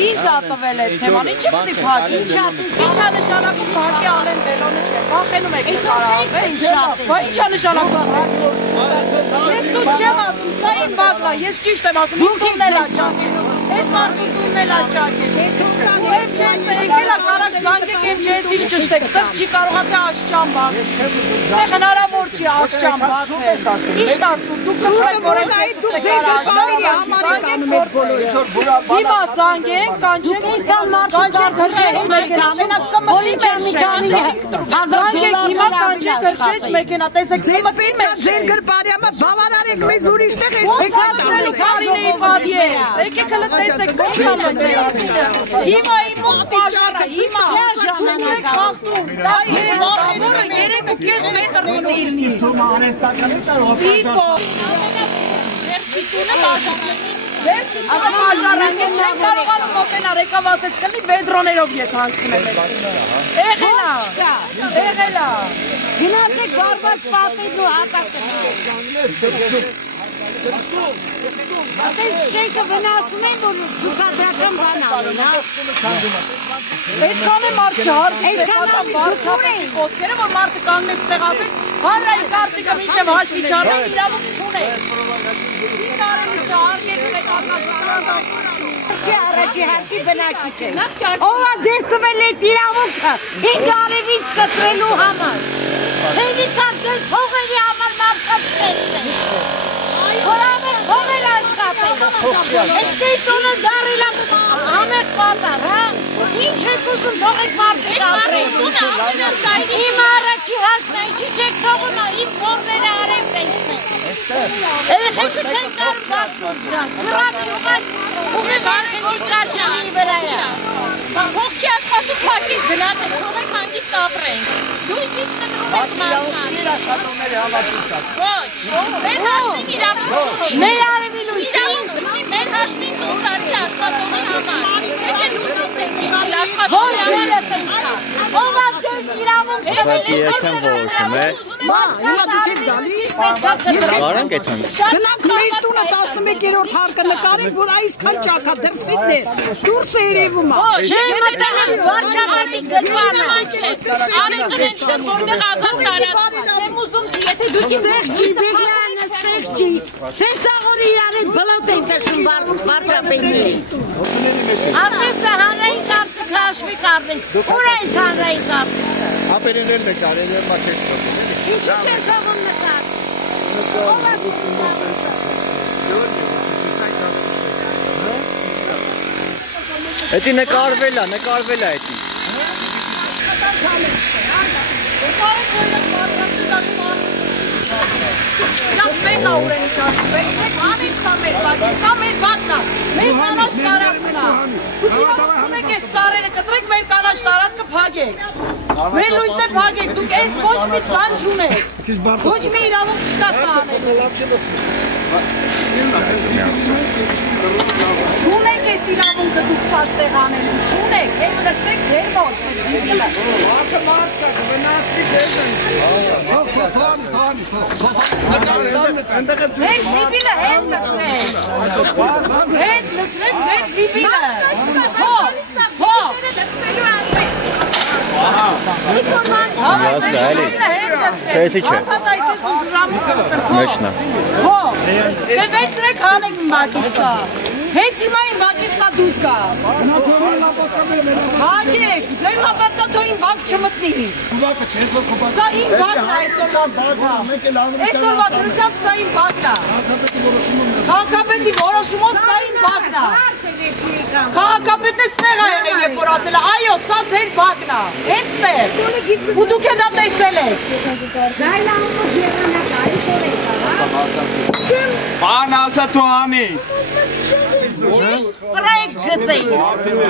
Ինձ ատվել է թեման, ինչ է պտի փակի, ինչ է նշանակում փակի ալեն դելոնը չէ, վախենում եք նկարահանվել, բա ինչ է նշանակում, ես դու չեմ ասում, սա իմ բակն է, ես ճիշտ եմ ասում, իմ տունն էլ աճակել, ես մարդուն տունն էլ աճակել, եմ չես եկել է կարակ զանգեք եմ չես ինչ ճշտեք, ստեղ չի կարողա թե աշճան բաց, ստեղ հնարավոր չի աշճան բաց է, իշտ ասում, դուք կխրեք, որ եմ չես ստեղ կարա աշճան Հիմա զանգենք, կանչենք, կանչենք հրշեջ մեքենա, զանգենք հիմա կանչենք հրշեջ մեքենա, տեսեք մտին մեր ձեր գրպարյամը բավարարեք մեզ ուրիշ տեղ ես շեկատալի կարինեի պադիեստ, եկեք հլը տեսեք բուսալը հիմա իմ մոտ պաժարը, հիմա շնեք խաղթում, որը 3.5 մետր մտիրնի Ստիպո վերջի տունը պաժարը Ասա պաժարանք են չեն կարողանում մոտենար, եկավ ասեց կլի վեդրոներով ես հանքնեմ Էղելա Գնացեք բարված պատին ու հատակը Ասես շեյքը վնասում են, որ զուգադրական բան ալեն, Այդքան է մարդ չհարդ, վարչապետի խոսքերը, որ մարդը կանգնեց ստեղ ասեց, հանրայի կարծիքը մինչև հաշվի չառնեն, իրավունք չունեն։ Ինչ արելի չհարգեք եք ակասարազատ։ Չի առաջի հարկի բնակիչ է։ Ովա ձեզ տվել էդ իրավունքը, 5 արևից կտրելու համար։ Հենից արկել փողերի համար մարդկացնեց է։ Որ ամեն փողեր աշխատել։ Էստեի տոնը դարել ամեղ պատար, հա։ Ինչ եք ուզում թողեք մարդիկ ապրեն։ Իմ առաջի հարկն է, ինչի չեք թողում, իմ փողները արև տեսնեն։ Երեխեքը չեն կարում բացում դրանք, կրանի ուղղած ուղի վարքենի կարճանի վրա է։ Փող չի աշխատում փակից գնացեք, թողեք հանգիստ ապրենք։ Դու ինձ կտրում եք մարդան։ Ոչ, մեր հաշվին իրավունք չունի։ Մեր արևի լույսին։ Մեր հաշվին տուսարի աշխատողի համար։ Եկել լույսից եք իջել աշխատողի համար է պենսա։ Ով ացես իրավունք Գնանք մեր տունը 11-րդ հարկը նկարենք, որ այսքան ճակա դրսիդներ, դուրս է երևում է։ Չէ, մտանան վարչապետի գտվանը։ Արեկն են չտեղ, որտեղ ազատ տարածք է, չեմ ուզում չի, եթե դուք Ստեղ չի, բեգլանը ստեղ չի, տեսաղորի իրար էդ բլոտ են տշում վարչապետների։ Ասես հանրային կարծիքը հաշվի կարվենք, ուր այս հանրային կարծիքը։ Ապերելն է կարել է մակետ։ Ինչու չես աղում նկար։ Էդի նկարվել է էդի։ Իրանք մեկ ուրեն իչասում են, անիք սա մեր բակի, սա մեր բակն է, մեր կանաչ տարածքն է, իրավունք ունեք ես ծառերը կտրեք, մեր կանաչ տարածքը փակեք, մեր լույսն է փակեք, դուք ես ոչ մի բան չունեք, ոչ մի իրավունք չկա սա անելու, չունեք ես իրավունքը դուք սա ստեղ անելու, չունեք, ես լծեք դեր ոչ, Ձեր զիբիլը հետ լծրեք, ձեր զիբիլը, հով, Տեսի չէ։ Մեջնա։ Հով, վերցրեք հանեք մակիցա, հենց հիմա իմ բակիցա դուս կա։ Հագեք, ձեր լապատա թո իմ բակ չմտնի։ Սա իմ բակն է այսօրվա դրությամբ սա իմ բակն է։ Քաղաքապետի որոշումով սա իմ բակն է։ Քաղաքապետն է ստեղ է եղել երբ որ ասել է, այո, սա ձեր բակն է, հենց ստեղ։ Ու դուք է դա տեսել եք։ Բան ասա Սաթոյանի։ Պրայք գծեի,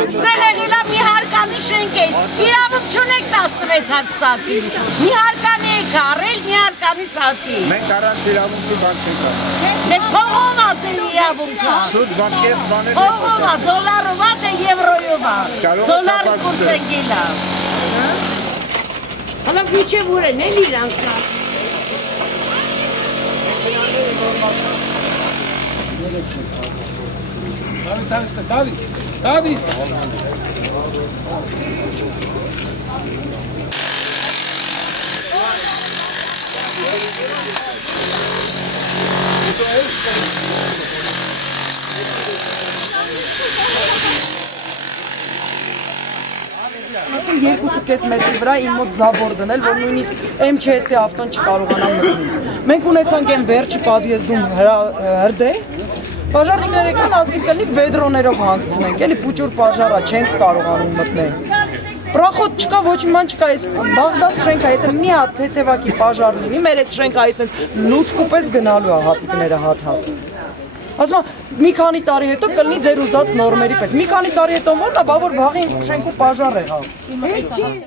ստեղ եղիլա մի հարկանի շենք է, իրավում չունեք 16 հատ սատի, մի հարկանի եք առել, մի հարկանի սատի։ Մենք առանց իրավունքի բան չենք արել։ Դե փողոված է իրավունքը։ Սուտ բանկեր բաներ Փողովա, դոլարովա թե եվրոյովա, դոլարի կուրս են գիլա։ Հալա միջև ուր են, էլ իրանք կա։ Դավիթ։ Երկուսուկես մետրի վրա իմ մոտ զաբոր դնել, որ նույնիսկ MÇS-ի ավտոն չկարողանա մտնել։ Մենք ունեցանք այն վերջի պատիեզդում հրդեհ, պաժարնիկներ եկան, ասին կլինի վեդրոներով հանգցնենք, էլի պուճուր պաժարա չենք կարողանում մտնել։ Պրախոտ չկա, ոչ մի բան չկա, այս Բաղդադ շենքա, եթե մի հատ թեթևակի պաժար լինի, մեր այս շենքա այսպես լուցկուպես գնալու է հատիկները հատ-հատ։ Ասում մի քանի տարի հետո կլինի ձեր ուզած նորմերի պես։ Մի քանի տարի հետո մոտ է, բա որ վաղին շենքու պաժար եղավ։